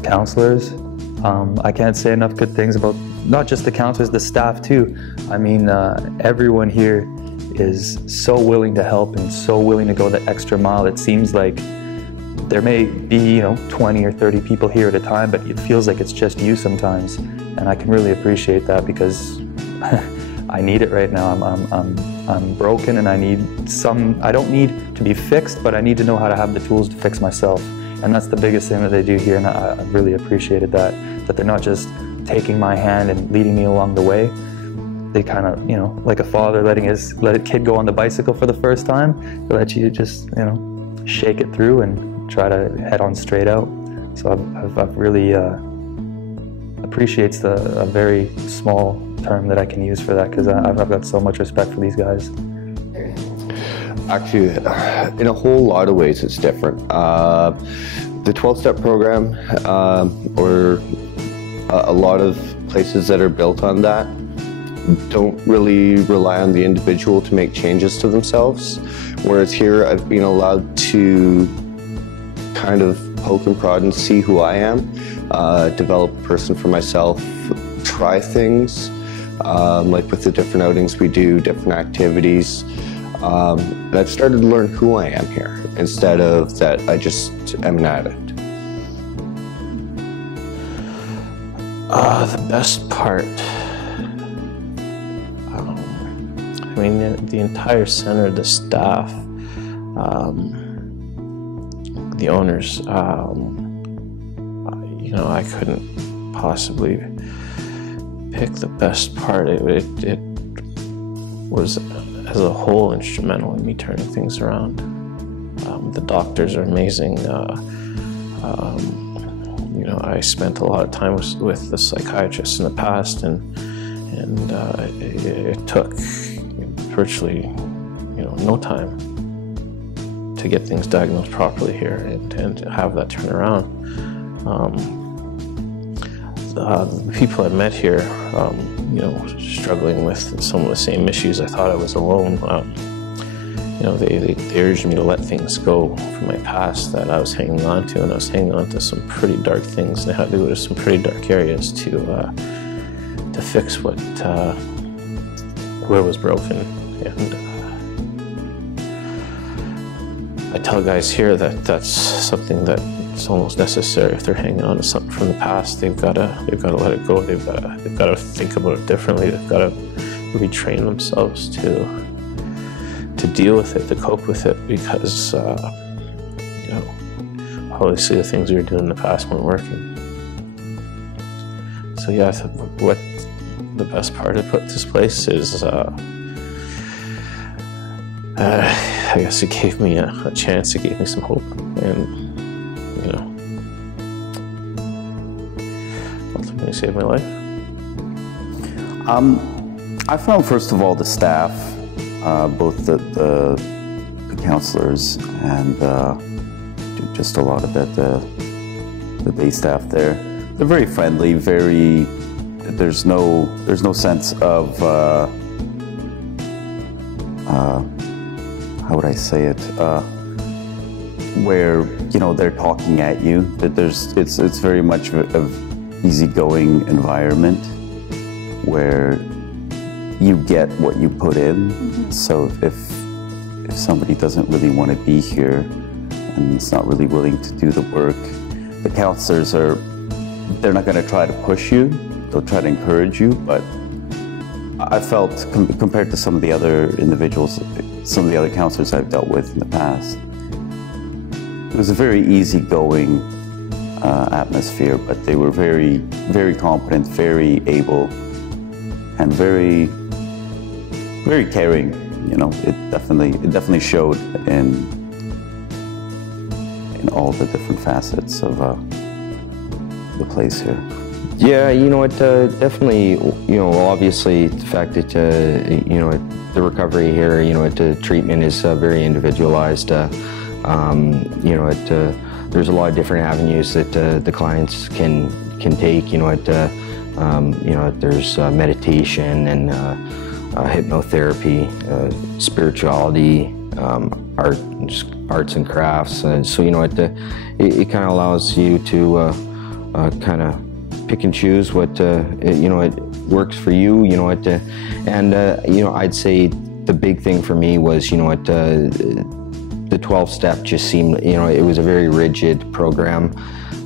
the counselors. I can't say enough good things about not just the counselors, the staff too. I mean, everyone here is so willing to help and so willing to go the extra mile. It seems like there may be, 20 or 30 people here at a time, but it feels like it's just you sometimes. And I can really appreciate that because I need it right now. I'm broken and I don't need to be fixed, but I need to know how to have the tools to fix myself. And that's the biggest thing that they do here, and I really appreciated that they're not just taking my hand and leading me along the way. They kind of, like a father let a kid go on the bicycle for the first time, they let you just, shake it through and try to head on straight out. So I've really appreciates a very small term that I can use for that, because I've got so much respect for these guys. Actually, in a whole lot of ways, it's different. The 12-step program, or a lot of places that are built on that, don't really rely on the individual to make changes to themselves. Whereas here, I've been allowed to kind of poke and prod and see who I am, develop a person for myself, try things, like with the different outings we do, different activities. And I've started to learn who I am here, instead of that I just am an addict. The best part, I mean, the entire center, the staff, the owners, I couldn't possibly pick the best part. It was, as a whole, instrumental in me turning things around. The doctors are amazing. I spent a lot of time with the psychiatrists in the past, and it took virtually, no time to get things diagnosed properly here and to have that turnaround. The people I met here, struggling with some of the same issues, I thought I was alone. They urged me to let things go from my past that I was hanging on to, and I was hanging on to some pretty dark things, and I had to go to some pretty dark areas to fix where was broken. And I tell guys here that that's something that it's almost necessary. If they're hanging on to something from the past, they've got to let it go. They've got to think about it differently. They've got to retrain themselves to deal with it, to cope with it, because obviously the things we were doing in the past weren't working. So yeah, what the best part of this place is, I guess it gave me a chance. It gave me some hope, and ultimately saved my life. I found, first of all, the staff, both the counselors and just a lot of the day staff there. They're very friendly. There's no sense of how would I say it? Where they're talking at you. It's very much of easygoing environment where you get what you put in. Mm-hmm. So if somebody doesn't really want to be here and is not really willing to do the work, the counselors they're not going to try to push you. They'll try to encourage you. But I felt, compared to some of the other individuals, some of the other counselors I've dealt with in the past, it was a very easygoing atmosphere, but they were very, very competent, very able, and very, very caring. It definitely showed in all the different facets of the place here. Yeah, definitely, obviously the fact that, the recovery here, the treatment is very individualized. There's a lot of different avenues that the clients can take. There's meditation and hypnotherapy, spirituality, arts and crafts. So it kind of allows you to kind of pick and choose what it works for you. I'd say the big thing for me was the 12-step just seemed, it was a very rigid program.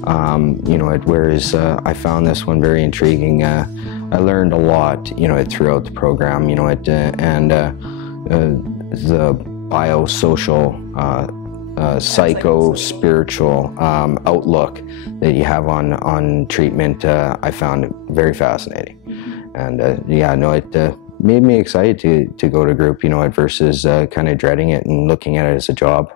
Whereas I found this one very intriguing. I learned a lot, throughout the program, and the biosocial, psycho-spiritual outlook that you have on treatment, I found very fascinating. And it made me excited to go to group, versus kind of dreading it and looking at it as a job.